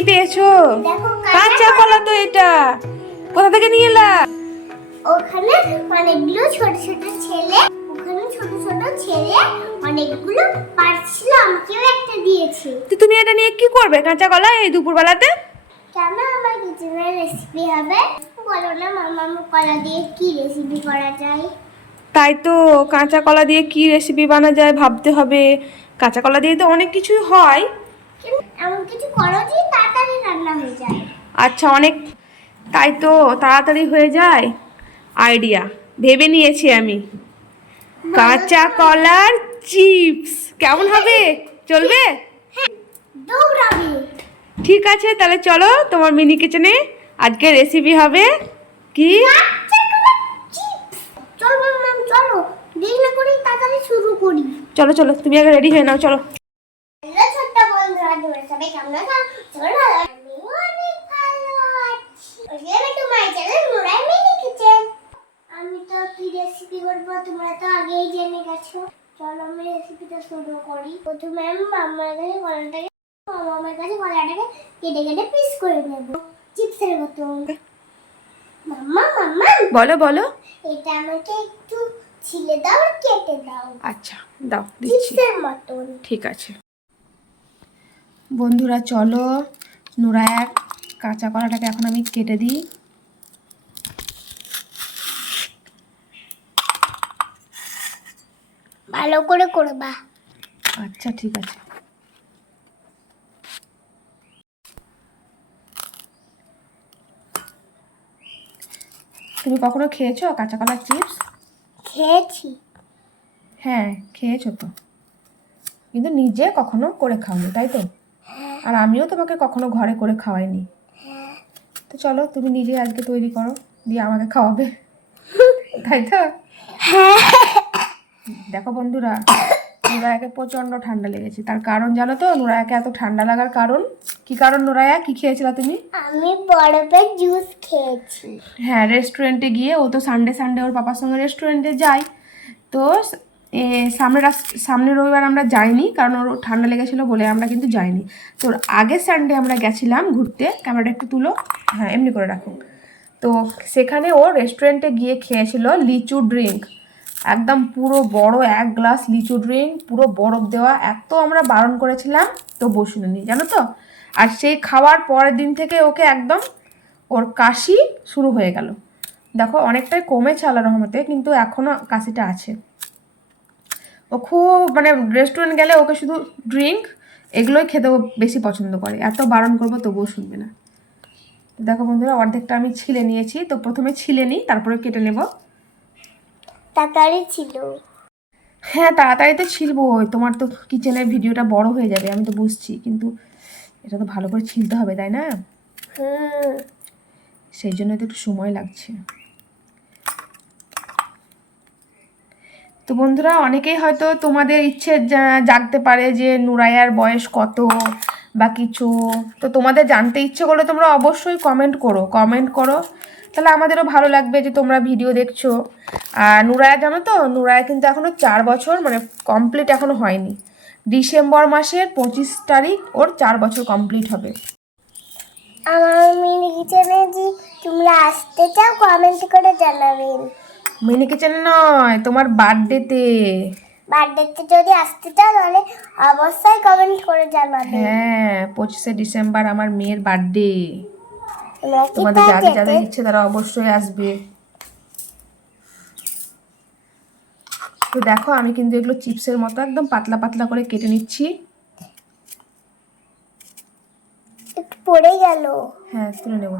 কি পেয়েছো? কাঁচা কলা তো এটা। কোথা থেকে নিয়ে এলা? ওখানে অনেকগুলো ছোট ছোট ছেলে অনেকগুলো পারছিল, আমাকেও একটা দিয়েছে। তো তুমি এটা নিয়ে কি করবে কাঁচা কলা এই দুপুরবেলাতে? কেন আমার কিচেনের রেসিপি হবে? বলো না মামা, কলা দিয়ে কি রেসিপি করা যায়? তাই তো, কাঁচা কলা দিয়ে কি রেসিপি বানা যায় ভাবতে হবে। কাঁচা কলা দিয়ে তো অনেক কিছুই হয়। এমন কিছু করো যে তাড়াতাড়ি রান্না হয়ে যায়। আচ্ছা, অনেক, তাই তো তাড়াতাড়ি হয়ে যায়। আইডিয়া ভেবে নিয়েছি আমি। কাঁচা কলার চিপস কেমন হবে? চলবে? দৌড়াবে। ঠিক আছে, তাহলে চলো তোমার মিনি কিচেনে আজকে রেসিপি হবে কি? চলো মাম, চলো দেরি না করি, তাড়াতাড়ি শুরু করি। চলো চলো, তুমি আগে রেডি হয়ে নাও, চলো। হ্যালো ছোট্ট বন্ধুরা, তোমরা সবাই কেমন আছো? চলো, আমি অনেক ভালো আছি। Welcome to my channel Nurai mini kitchen. আমি তো কি রেসিপি করব তোমরা তো আগেই জেনে গেছো। চলো আমি রেসিপিটা শুরু করি। প্রথমে আমি মামার কাছে কলাটাকে কেটে কেটে পিস করে নেব চিপসের মতো। মাম্মা মাম্মা, বলো বলো। এটা আমাকে একটু ছিলে দাও আর কেটে দাও। আচ্ছা, দাও দিচ্ছি। চিপসের মতন। ঠিক আছে বন্ধুরা, চলো নুরায়া কাঁচা কলাটাকে এখন আমি কেটে দিই। ভালো করে করবা। আচ্ছা ঠিক আছে। তুমি কখনো খেয়েছো কাঁচা কলার চিপস? খেয়েছি। হ্যাঁ খেয়েছো তো, কিন্তু নিজে কখনো করে খাওনি, তাই তো? আর আমিও তোমাকে কখনো ঘরে করে খাওয়াইনি। তো চলো তুমি নিজে আজকে তৈরি করো, দিয়ে আমাকে খাওয়াবে, তাই তো? দেখো বন্ধুরা, নুরায়াকে প্রচণ্ড ঠান্ডা লেগেছে। তার কারণ জানো তো নুরায়াকে এত ঠান্ডা লাগার কারণ? কি কারণ নুরায়া, কি খেয়েছিলা তুমি? আমি বরফের জুস খেয়েছি। হ্যাঁ, রেস্টুরেন্টে গিয়ে, ও তো সানডে সানডে ওর পাপার সঙ্গে রেস্টুরেন্টে যায়। তো সামনের রবিবার আমরা যাইনি, কারণ ওর ঠান্ডা লেগেছিলো বলে আমরা কিন্তু যাইনি। তো আগের সানডে আমরা গেছিলাম ঘুরতে। ক্যামেরাটা একটু তুলো, হ্যাঁ এমনি করে রাখো। তো সেখানে ও রেস্টুরেন্টে গিয়ে খেয়েছিল লিচু ড্রিঙ্ক, একদম পুরো বড় 1 গ্লাস লিচু ড্রিঙ্ক, পুরো বরফ দেওয়া। এত আমরা বারণ করেছিলাম তো শুনেনি, জানো তো। আর সেই খাওয়ার পরের দিন থেকে ওকে একদম ওর কাশি শুরু হয়ে গেল। দেখো অনেকটাই কমেছে আল্লাহর রহমতে, কিন্তু এখনও কাশিটা আছে। ও খুব মানে রেস্টুরেন্ট গেলে ওকে শুধু ড্রিঙ্ক এগুলোই খেতে ও বেশি পছন্দ করে। এত বারণ করবো তবুও শুনবে না। দেখো বন্ধুরা, অর্ধেকটা আমি ছিলে নিয়েছি। তো প্রথমে ছিলে নিই, তারপরে কেটে নেব। তাড়াতাড়ি ছিল। হ্যাঁ তাড়াতাড়ি তো ছিলবই, তোমার তো কিচেনের ভিডিওটা বড় হয়ে যাবে আমি তো বুঝছি, কিন্তু এটা তো ভালো করে ছিলতে হবে, তাই না? সেই জন্য তো একটু সময় লাগছে। তো বন্ধুরা, অনেকেই হয়তো তোমাদের ইচ্ছে জাগতে পারে যে নুরায়ার বয়স কত বা কিছু। তো তোমাদের জানতে ইচ্ছে করলে তোমরা অবশ্যই কমেন্ট করো, তাহলে আমাদেরও ভালো লাগবে যে তোমরা ভিডিও দেখছো। আর নুরায়া জানো তো, নুরায়া কিন্তু এখনও 4 বছর মানে কমপ্লিট এখনও হয়নি। ডিসেম্বর মাসের 25 তারিখ ওর 4 বছর কমপ্লিট হবে। আমার মিনি কিচেনে যে তোমরা আসতে চাও কমেন্ট করে জানাবেন। মিনি কিচেনে নয়, তোমার বার্থডেতে। বার্থডেতে যদি আসতে চাও তাহলে অবশ্যই কমেন্ট করে জানাবেন। হ্যাঁ 25শে ডিসেম্বর আমার মেয়ের বার্থডে। তোমরা কি তোমাদের যাদের যাদের যেতে? ইচ্ছে তারা অবশ্যই আসবে। তো দেখো আমি কিন্তু এগুলো চিপসের মতো একদম পাতলা পাতলা করে কেটে নিচ্ছি। একটু পড়ে গেল। হ্যাঁ তুলে নেব।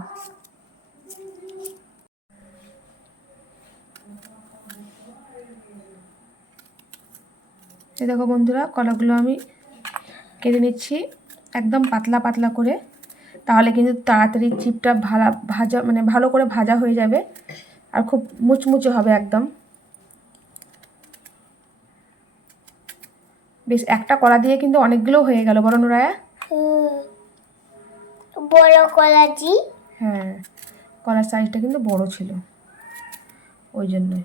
এই দেখো বন্ধুরা, কলাগুলো আমি কেটে নিচ্ছি একদম পাতলা পাতলা করে, তাহলে কিন্তু তাড়াতাড়ি চিপটা ভাজা মানে ভালো করে ভাজা হয়ে যাবে আর খুব মুচমুচে হবে একদম। বেশ, একটা কলা দিয়ে কিন্তু অনেকগুলো হয়ে গেল, বলো নুরায়া? বড় কলাজি। হ্যাঁ, কলার সাইজটা কিন্তু বড় ছিল ওই জন্যই।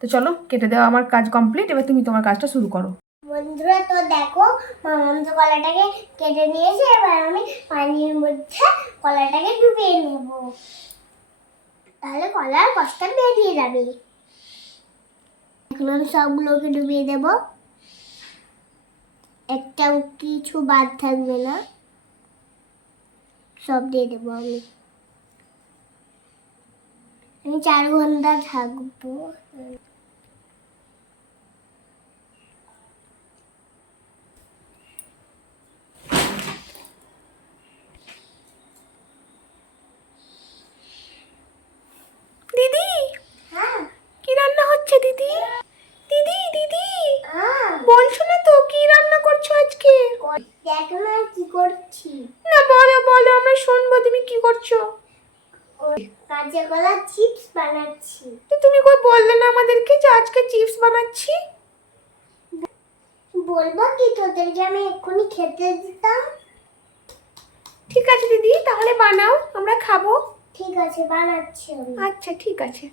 তো চলো, কেটে দেওয়া আমার কাজ কমপ্লিট, এবার তুমি তোমার কাজটা শুরু করো। বন্ধুরা তো দেখো মামাম তো কলাটাকে কেটে নিয়েছে, এবার আমি পানির মধ্যে কলাটাকে ডুবিয়ে নেব, তাহলে কলার কষ্টটা বেরিয়ে যাবে। এখন আমি সবগুলোকে ডুবিয়ে দেব, একটাও কিছু বাদ থাকবে না, সব দিয়ে দেবো আমি। 4 ঘন্টা থাকবো। দিদি হ্যাঁ কি রান্না হচ্ছে দিদি? দিদি দিদি হ্যাঁ বলছো না তো কি রান্না করছো আজকে? দেখো না কি করছি। না বলো বলো, আমরা শুনবো তুমি কি করছো। কাঁচা কলা চিপস বানাচ্ছি। তো তুমি কই বললে না আমাদেরকে যে আজকে চিপস বানাচ্ছি? বলবো কি তোদেরকে, আমি এক্ষুনি খেতে দিতাম। ঠিক আছে দিদি, তাহলে বানাও, আমরা খাবো। ঠিক আছে বানাচ্ছি আমি। আচ্ছা ঠিক আছে।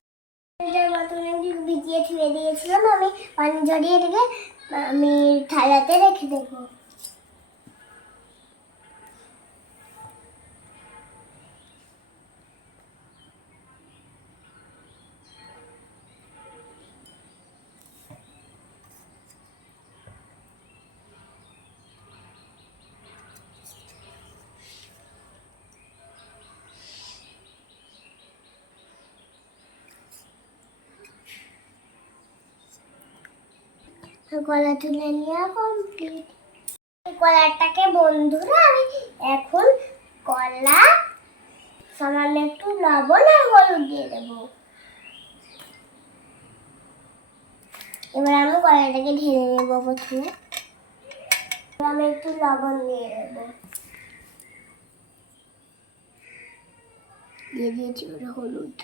এটার মতন আমি ভিজিয়ে ধুয়ে দিয়েছিলাম, আমি পানি ঝরিয়ে রেখে আমি থালাতে রেখে দেবো। কলা তুলে নেওয়া কমপ্লিট। কলাটাকে বন্ধুরা আমি এখন কলা সামান্য একটু লবণ আর হলুদ দিয়ে দেবো। এবার আমি কলাটাকে ঢেলে নেবো প্রথমে। আমি একটু লবণ দিয়ে দেবো, দিয়ে দিয়েছি হলুদ।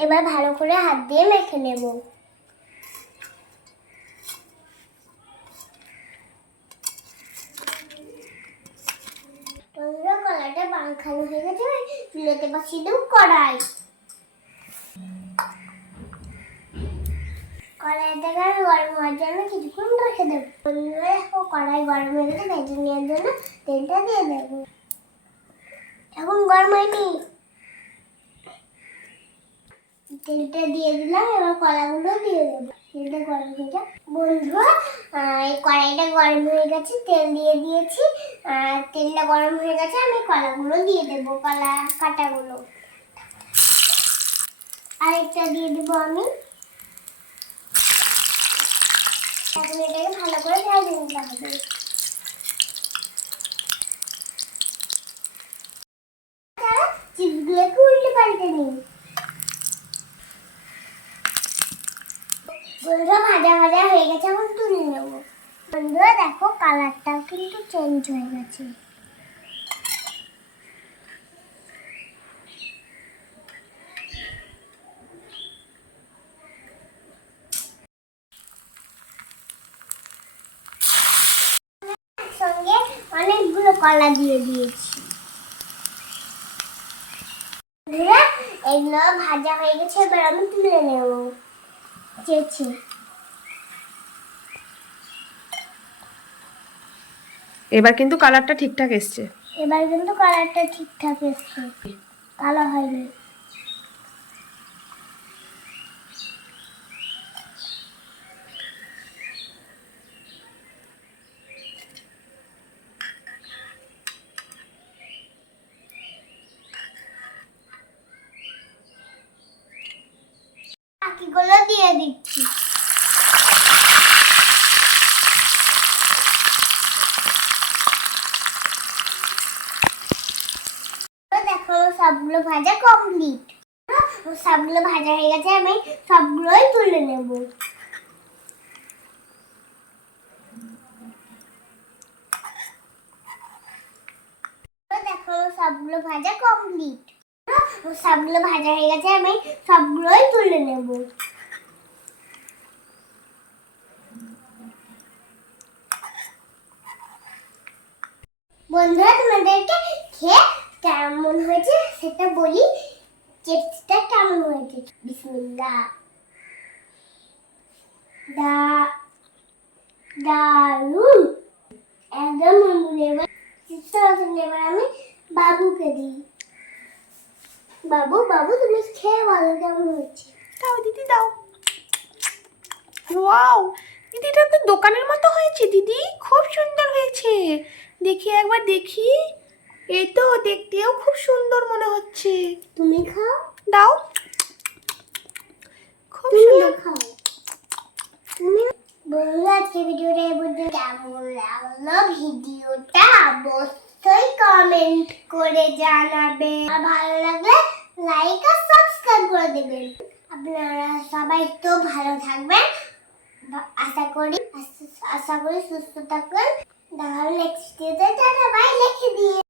এবার ভালো করে হাত দিয়ে মেখে নেব। বন্ধুরা কলাটা মাখানো হয়ে গেছে, চুলোতে বসিয়ে দেবো কড়াই। কড়াইটাকে আমি গরম হওয়ার জন্য কিছুক্ষণ রেখে দেবো। বন্ধুরা দেখো কড়াই গরম হয়ে গেছে, ভেজে নেওয়ার জন্য তেলটা দিয়ে দেবো। এখন গরম হয়নি, তেলটা দিয়ে দিলাম, এবার কলাগুলো দিয়ে দেবো। তেলটা গরম হয়ে যাক। বন্ধুরা এই কড়াইটা গরম হয়ে গেছে, তেল দিয়ে দিয়েছি, তেলটা গরম হয়ে গেছে, আমি কলাগুলো দিয়ে দেবো, কলা কাটাগুলো। আরেকটা দিয়ে দেবো আমি। এখন এটাকে ভালো করে ভেজে নিতে হবে। চিপসগুলোকে উল্টে পাল্টে নিই। বন্ধুরা ভাজা ভাজা হয়ে গেছে, এখন তুলে নেব। বন্ধুরা দেখো কালারটাও কিন্তু চেঞ্জ হয়ে গেছে। সঙ্গে অনেকগুলো কলা দিয়ে দিয়েছি। বন্ধুরা এগুলো ভাজা হয়ে গেছে, এবার আমি তুলে নেব চেঁচে। এবার কিন্তু কালারটা ঠিকঠাক এসছে। এবার কিন্তু কালারটা ঠিকঠাক এসছে, কালো হয়নি। বাকিগুলো দিয়ে দিচ্ছি। দেখো সবগুলো ভাজা কমপ্লিট। সবগুলো ভাজা হয়ে গেছে, আমি সবগুলোই তুলে নেব। দেখো সবগুলো ভাজা কমপ্লিট। সবগুলো ভাজা হয়ে গেছে, আমি সবগুলোই তুলে নেব। বন্ধুরা তোমাদেরকে খেয়ে কেমন হয়েছে সেটা বলি। চিপসটা কেমন হয়েছে। বিসমিল্লাহ। দারুন, একদম এবার এবার আমি বাবুকে দিই। বাবু বাবু তুমি খেয়ে বলো কেমন হয়েছে। দাও দিদি দাও। ওয়াও দিদি, এটা তো দোকানের মতো হয়েছে দিদি, খুব সুন্দর হয়েছে। দেখি একবার দেখি, এই তো দেখতেও খুব সুন্দর মনে হচ্ছে। তুমি খাও। দাও, খুব তুমিও সুন্দর। খাও। তুমি বন্ধুরা আজকে ভিডিওটা এই পর্যন্ত। কেমন লাগলো ভিডিওটা অবশ্যই কমেন্ট করে জানাবে। আর ভালো লাগলে লাইক আর সাবস্ক্রাইব করে দেবেন। আপনারা সবাই তো ভালো থাকবেন, আশা করি সুস্থ থাকবেন। দেখা হবে নেক্সট ভিডিওতে। টাটা বাই লিখে দিয়ে।